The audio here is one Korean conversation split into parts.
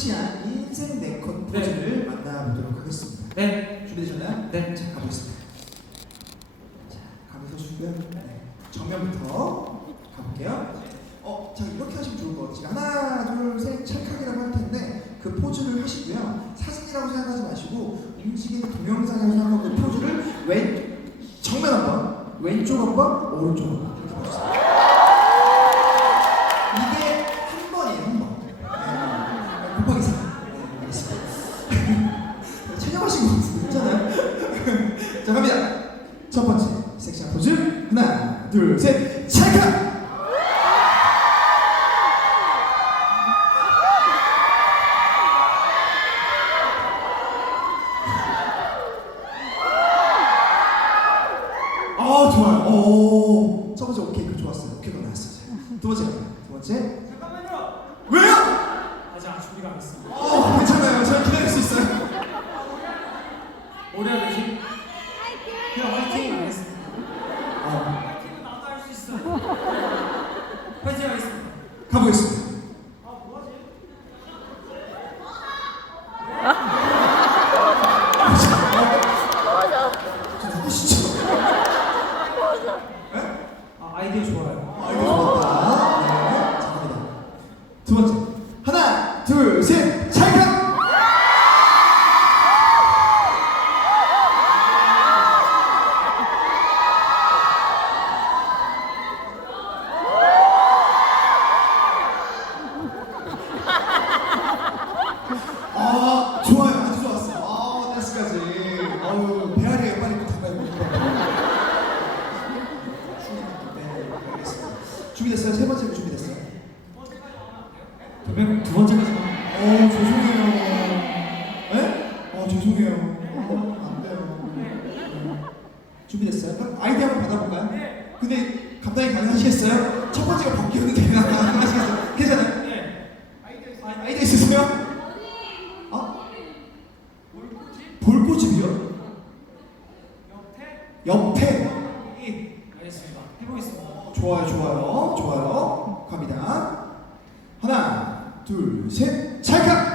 섹시한 인생 네컷 포즈를 만나보도록 하겠습니다. 네. 준비되셨나요? 네. 자, 가보겠습니다. 자, 감이 서주고요. 네. 정면부터 가볼게요. 어, 자, 이렇게 하시면 좋을 것 같아요. 하나, 둘, 셋, 찰칵이라고 할 텐데 그 포즈를 하시고요. 사진이라고 생각하지 마시고 움직이는 동영상이라고 생각하고 그 포즈를 왼, 정면 한 번, 왼쪽 한 번, 오른쪽 한 번. 이렇게 봐주세요. 자 갑니다. 첫 번째 섹시한 포즈. 하나 둘셋. 찰칵! 아 좋아요. 오 첫 번째 오케이. 그 좋았어요. 오케이가 나왔어요. 두 번째. 두 번째. 잠깐만요. 왜요? 아직 안 준비가 안 됐습니다. 어 괜찮아요. 제가 기다릴 수 있어요. 뭐 해야 되지? 그냥 화이팅 하겠습니다. 어 화이팅은 나도 할 수 있어. 화이팅 하겠습니다. 가보겠습니다 아 뭐하지? 아 아이디어 좋아요. 아, 이거 좋았다. 네. 두 번째. 아유, 배아리에 빨리 보니까. 네, 알겠습니다. 준비됐어요? 세 번째 거 준비됐어요? 두, 두 번째까지 가. 어, 죄송해요. 네? 어, 죄송해요. 어, 안 돼요. 네. 준비됐어요? 그럼 아이디 한번 받아볼까요? 네. 근데 감당이 가능하시겠어요? 첫 번째가 바뀌었는데 가능하시겠어요? 괜찮아요? 네. 아, 아이디 있으세요? 어? 볼꼬집이요? 옆에 알겠습니다. 해보겠습니다. 좋아요, 좋아요, 좋아요. 갑니다. 하나, 둘, 셋, 찰칵!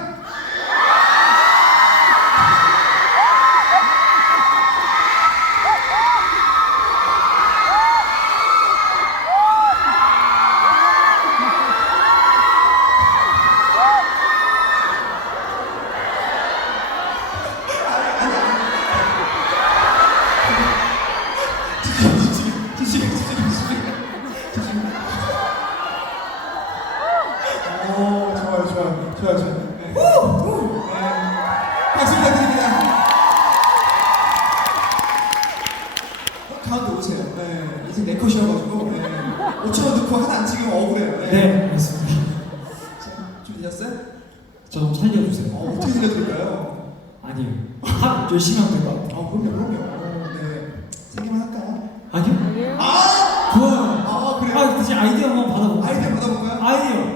오, 좋아요, 좋아요, 좋아요, 좋아요. 네. 네. 박수 부탁드립니다. 어, 가운데 오세요. 네. 이제 내 컷이어가지고, 네. 5천원 넣고 하나 안 찍으면 억울해요. 네. 네, 알겠습니다. 자, 준비되셨어요? 저 좀 살려주세요. 어, 어떻게 들려드릴까요? 아니요. 합 열심히 하면 될것 같아요. 아, 그럼요, 그럼요. 어, 네. 세 개만 할까요? 아니요? 아! 좋아요. 아, 그래요? 아, 다시 아이디어 한번 받아볼까요? 아이디어.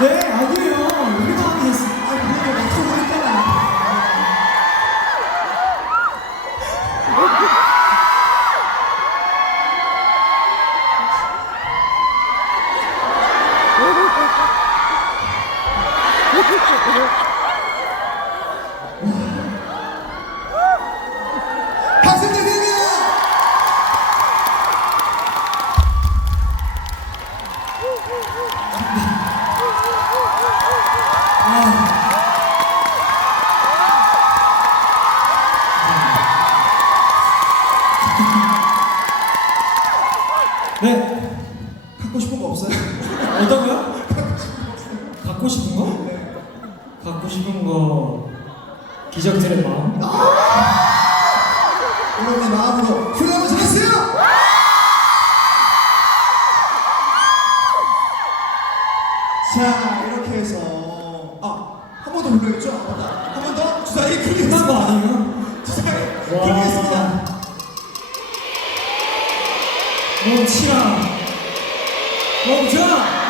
네, 아니에요. 우리가 하면 됐어. 아. 맞춰서 했잖아. 박수 부탁드립니다. 네. 갖고 싶은 거 없어요? 어떤 거요? 갖고 싶은 거? 갖고 싶은 거 기적들의 마음. 여러분의 마음으로 후렴을 전했어요! 자, 이렇게 해서 아, 한 번 더 불러야겠죠? 아, 맞다. 한 번 더 주사위 끝난 거 풀리겠습니다. 아니에요? 주사위 와. 풀리겠습니다. 멈추라 멈춰